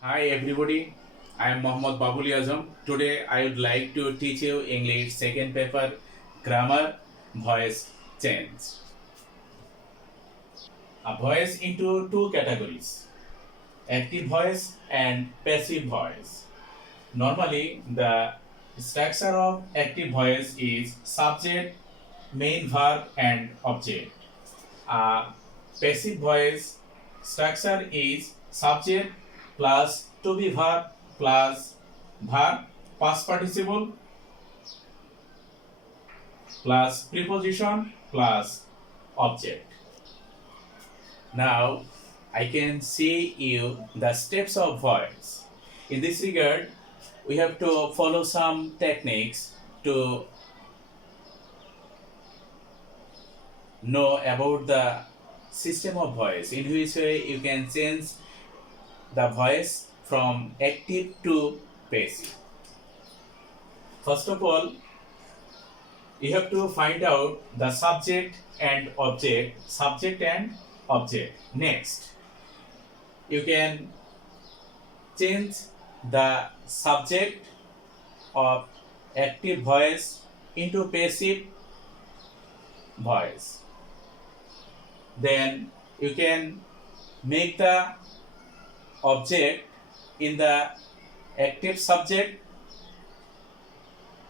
Hi everybody, I am MD.BABUL-E-AZAM. Today I would like to teach you English second paper grammar voice change. A voice into two categories, active voice and passive voice. Normally the structure of active voice is subject, main verb and object. A passive voice structure is subject plus to be verb plus verb past participle plus preposition plus object. Now I can see you the steps of voice. In this regard, we have to follow some techniques to know about the system of voice, in which way you can change the voice from active to passive. First of all, you have to find out the subject and object. Next, you can change the subject of active voice into passive voice. Then you can make the object in the active subject.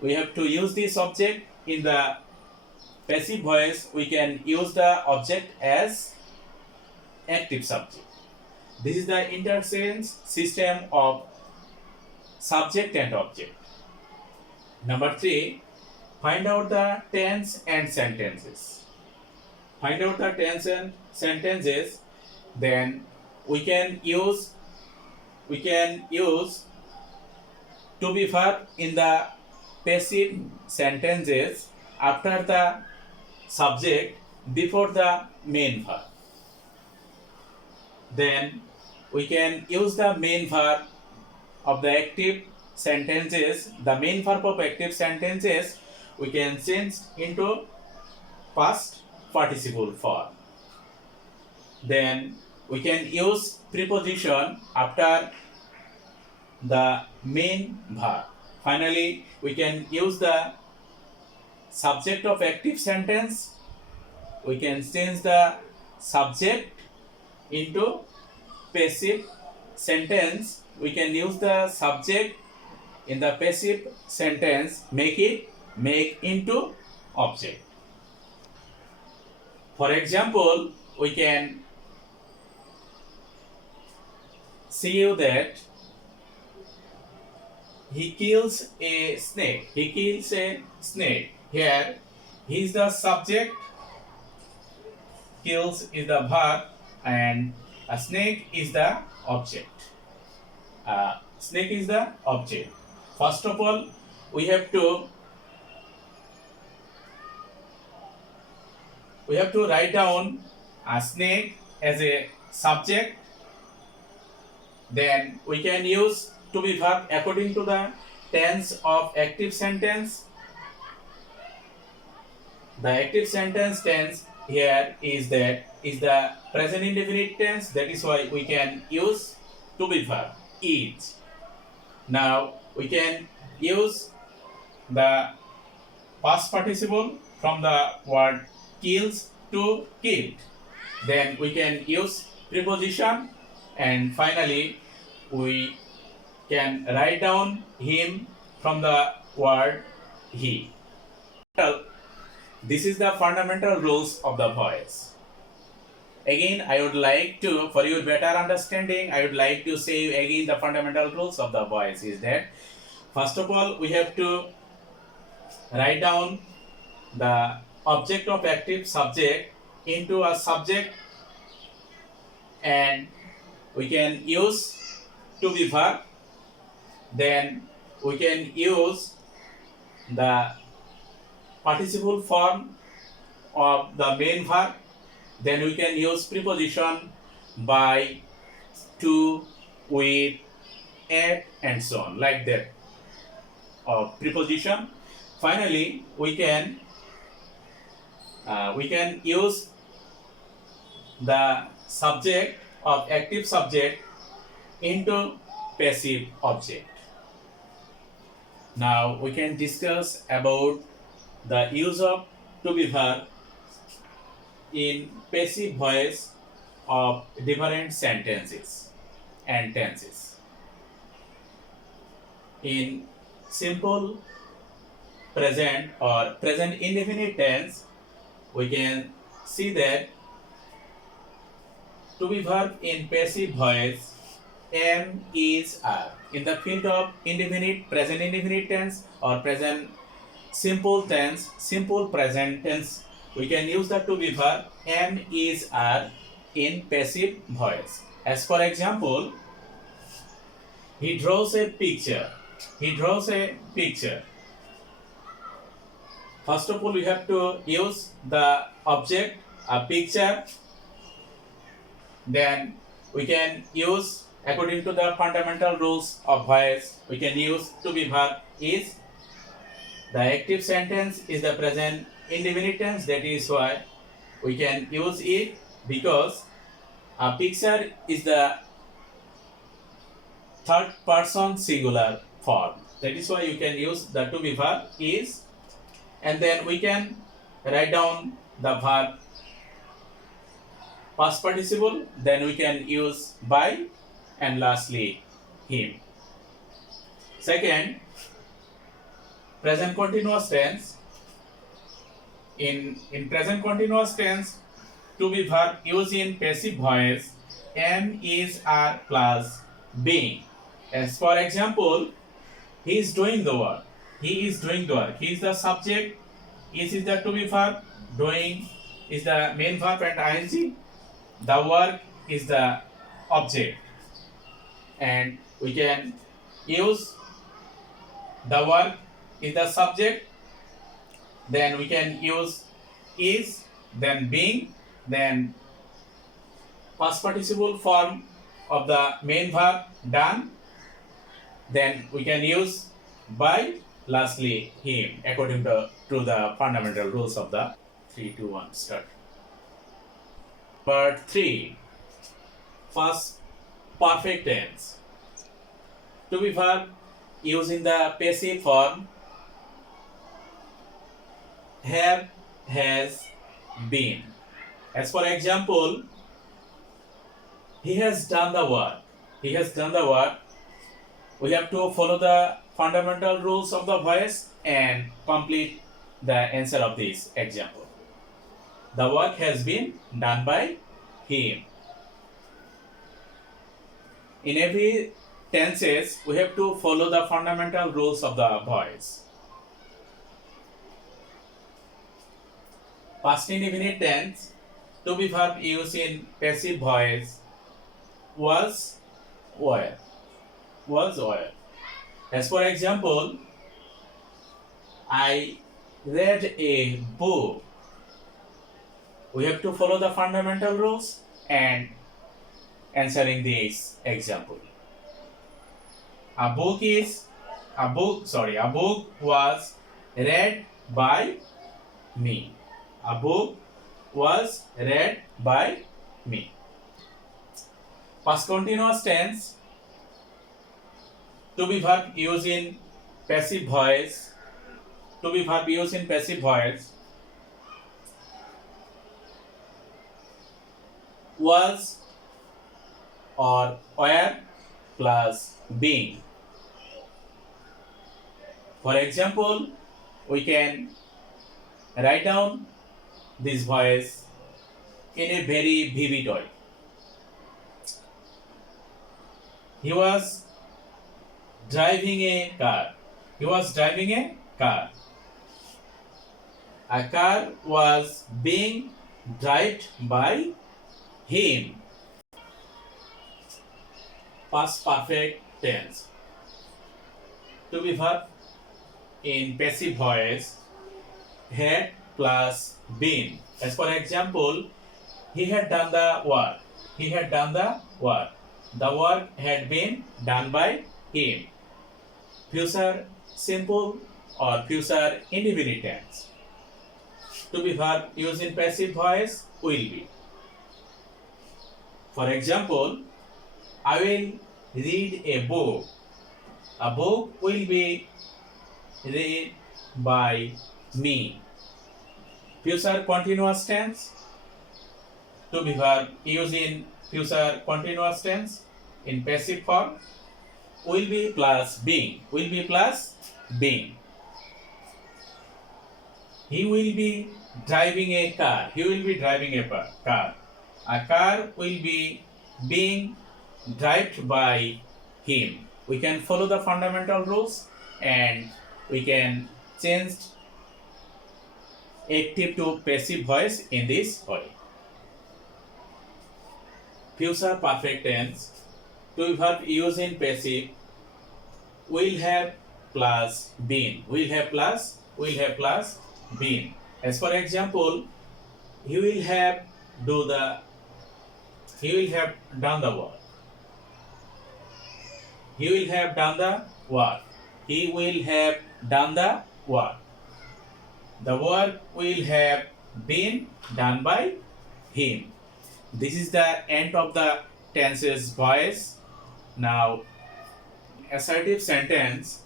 We have to use this object. In the passive voice, we can use the object as active subject. This is the interchange system of subject and object. Number 3, find out the tense and sentences. Find out the tense and sentences, then we can use to be verb in the passive sentences after the subject before the main verb. Then we can use the main verb of the active sentences. The main verb of active sentences we can change into past participle form. Then we can use preposition after the main verb. Finally, we can use the subject of active sentence. We can change the subject into passive sentence. We can use the subject in the passive sentence, make into object. For example, we can see you that he kills a snake. He kills a snake. Here, he is the subject, kills is the verb, and a snake is the object. Snake is the object. First of all, we have to write down a snake as a subject. Then we can use to be verb according to the tense of active sentence. The active sentence tense here is the present indefinite tense. That is why we can use to be verb is. Now we can use the past participle from the word kills to killed. Then we can use preposition, and finally we can write down him from the word he. This is the fundamental rules of the voice. Again, I would like to, for your better understanding, I would like to say again the fundamental rules of the voice is that first of all, we have to write down the object of active subject into a subject, and we can use to be verb. Then we can use the participle form of the main verb. Then we can use preposition by, to, with, at, and so on, like that of preposition. Finally, we can use the subject of active subject into passive object. Now we can discuss about the use of to be verb in passive voice of different sentences and tenses. In simple present or present indefinite tense, we can see that to be verb in passive voice am, is, are. In the field of indefinite, present indefinite tense or present simple tense, simple present tense, we can use the to be verb am, is, are in passive voice. As for example, he draws a picture. He draws a picture. First of all, we have to use the object, a picture. Then we can use, according to the fundamental rules of voice, we can use to be verb is. The active sentence is the present indefinite tense. That is why we can use it, because a picture is the third person singular form. That is why you can use the to be verb is, and then we can write down the verb past participle, then we can use by, and lastly him. Second, present continuous tense. In present continuous tense, to be verb used in passive voice am, is, are plus being. As for example, he is doing the work. He is doing the work. He is the subject. Is the to be verb. Doing is the main verb and ing. The work is the object. And we can use the work is the subject. Then we can use is, then being, then past participle form of the main verb done. Then we can use by, lastly him, according to the fundamental rules of the 3, 2, 1 start. Part 3, first perfect tense. To be verb used in the passive form have, has, been. As for example, he has done the work. He has done the work. We have to follow the fundamental rules of the voice and complete the answer of this example. The work has been done by him. In every tenses, we have to follow the fundamental rules of the voice. Past indefinite tense, to be verb used in passive voice was, were. Was, were. As for example, I read a book. We have to follow the fundamental rules and answering this example. A book was read by me. A book was read by me. Past continuous tense, to be verb used in passive voice. To be verb used in passive voice was or were plus being. For example, we can write down this voice in a very vivid way. He was driving a car. He was driving a car. A car was being driven by him. Past perfect tense. To be verb in passive voice had plus been. As for example, he had done the work. He had done the work. The work had been done by him. Future simple or future indefinite tense. To be verb used in passive voice will be. For example, I will read a book. A book will be read by me. Future continuous tense. To be verb used in future continuous tense in passive form will be plus being. Will be plus being. He will be driving a car. He will be driving a car. A car will be being driven by him. We can follow the fundamental rules and we can change active to passive voice in this way. Future perfect tense to be verb used in passive will have plus been. Will have plus been. As for example, he will have done the work. He will have done the work. He will have done the work. The work will have been done by him. This is the end of the tenses voice. Now, assertive sentence,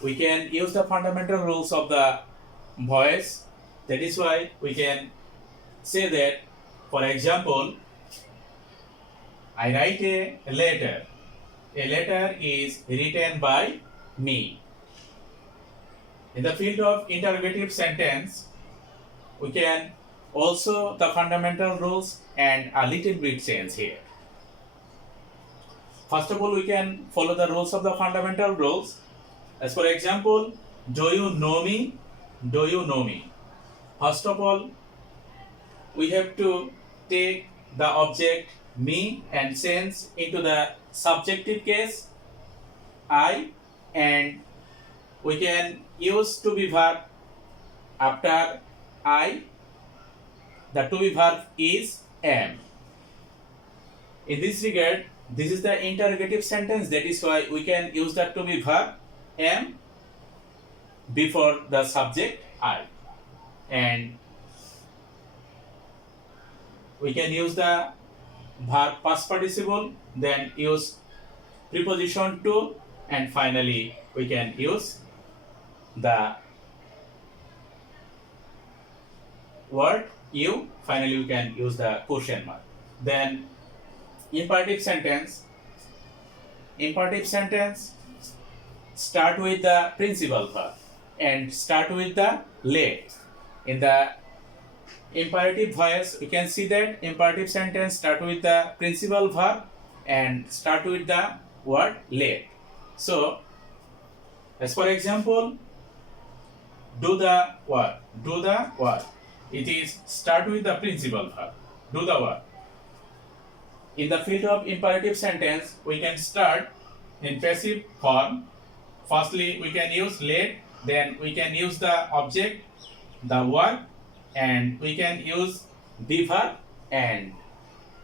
we can use the fundamental rules of the voice. That is why we can say that, for example, I write a letter. A letter is written by me. In the field of interrogative sentence, we can also the fundamental rules and a little bit change here. First of all, we can follow the rules of the fundamental rules. As for example, do you know me? Do you know me? First of all, we have to take the object me and change into the subjective case I, and we can use to be verb after I. The to be verb is am. In this regard, this is the interrogative sentence. That is why we can use the to be verb am before the subject I, and we can use the verb past participle, then use preposition to, and finally we can use the word you. Finally we can use the question mark. Then imperative sentence start with the principal verb and start with the let. In the imperative voice, we can see that imperative sentence start with the principal verb and start with the word let. So, as for example, do the work. It is start with the principal verb. Do the work. In the field of imperative sentence, we can start in passive form. Firstly, we can use let, then we can use the object, the work, and we can use the verb and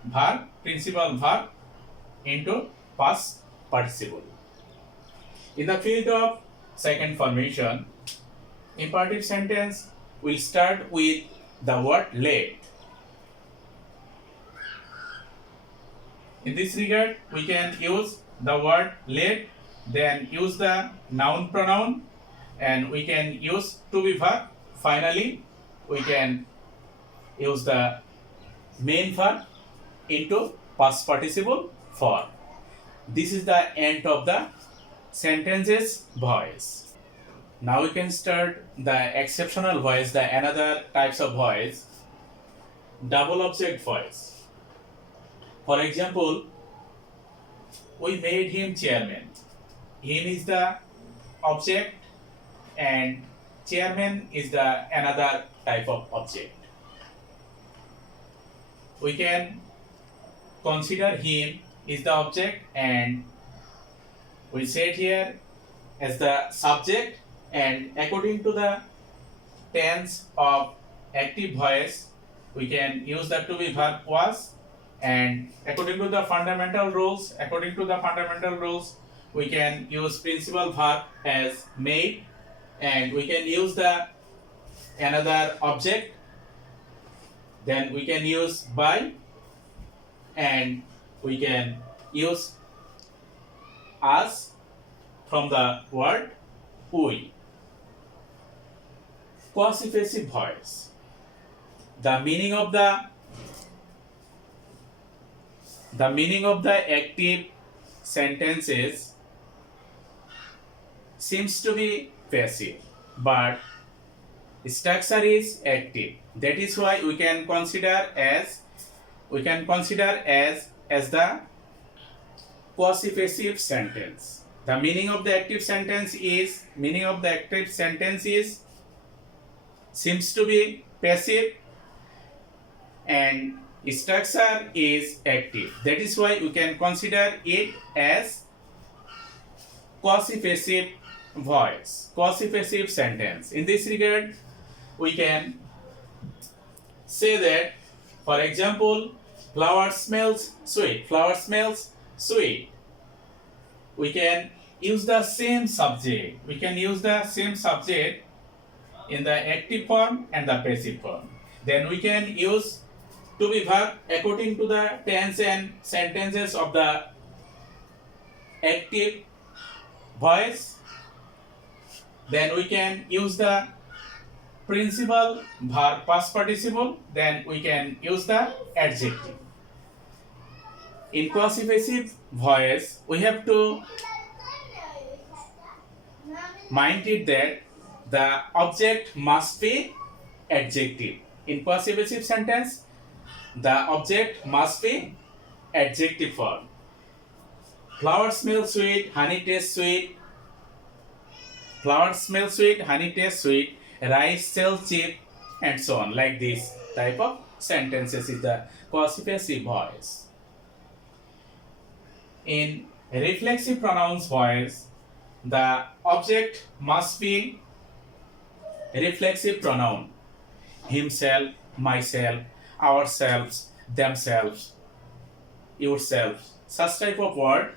verb, principal verb into past participle. In the field of second formation, imperative sentence will start with the word let. In this regard, we can use the word let, then use the noun pronoun, and we can use to be verb. Finally, we can use the main verb into past participle form. This is the end of the sentences voice. Now we can start the exceptional voice, the another types of voice, double object voice. For example, we made him chairman. Him is the object and chairman is the another type of object. We can consider him is the object and we set here as the subject, and according to the tense of active voice, we can use the to be verb was, and according to the fundamental rules, we can use principal verb as made, and we can use the another object, then we can use by, and we can use us from the word we. Possessive voice. The meaning of the active sentences seems to be passive, but structure is active. That is why we can consider as the possessive sentence. The meaning of the active sentence is seems to be passive and structure is active. That is why we can consider it as possessive voice, possessive sentence. In this regard, we can say that, for example, flower smells sweet. Flower smells sweet. We can use the same subject. In the active form and the passive form. Then we can use to be verb according to the tense and sentences of the active voice. Then we can use the principal verb past participle. Then we can use the adjective. In possessive voice, we have to mind it that the object must be adjective. In possessive sentence, the object must be adjective form. Flower smells sweet, honey tastes sweet. Flower smells sweet, honey tastes sweet, rice sells cheap, and so on. Like this type of sentences is the possessive voice. In reflexive pronouns voice, the object must be reflexive pronoun. Himself, myself, ourselves, themselves, yourselves. Such type of word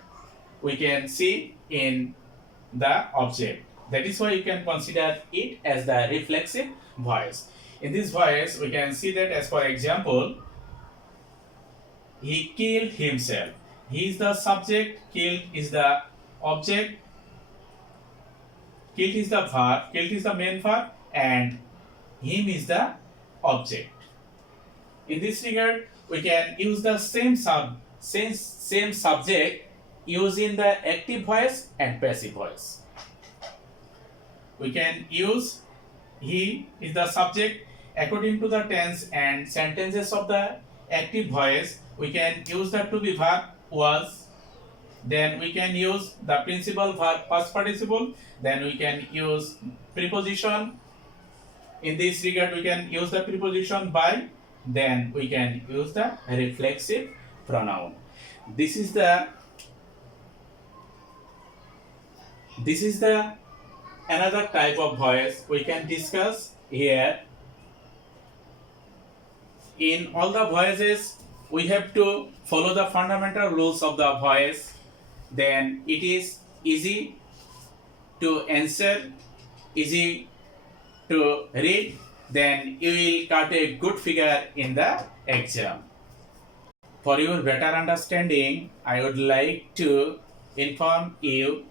we can see in the object. That is why you can consider it as the reflexive voice. In this voice, we can see that, as for example, he killed himself. He is the subject, killed is the object, killed is the verb, killed is the main verb, and him is the object. In this regard, we can use the same subject using the active voice and passive voice. We can use he is the subject according to the tense and sentences of the active voice. We can use the to be verb was. Then we can use the principal verb past participle. Then we can use preposition. In this regard, we can use the preposition by. Then we can use the reflexive pronoun. This is the another type of voice we can discuss here. In all the voices, we have to follow the fundamental rules of the voice. Then it is easy to answer, easy to read. Then you will cut a good figure in the exam. For your better understanding, I would like to inform you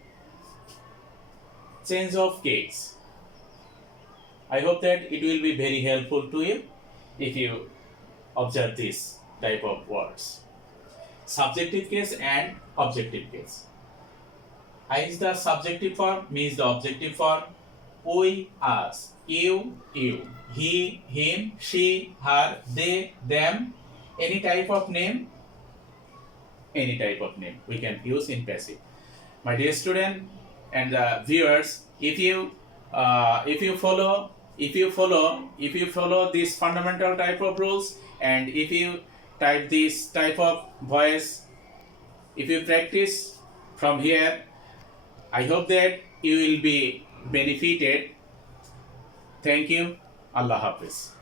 change of case. I hope that it will be very helpful to you if you observe this type of words. Subjective case and objective case. I is the subjective form, me is the objective form. We, us, you, he, him, she, her, they, them, any type of name we can use in passive. My dear student and viewers, if you follow this fundamental type of rules, and if you type this type of voice, if you practice from here, I hope that you will be benefited. Thank you. Allah Hafiz.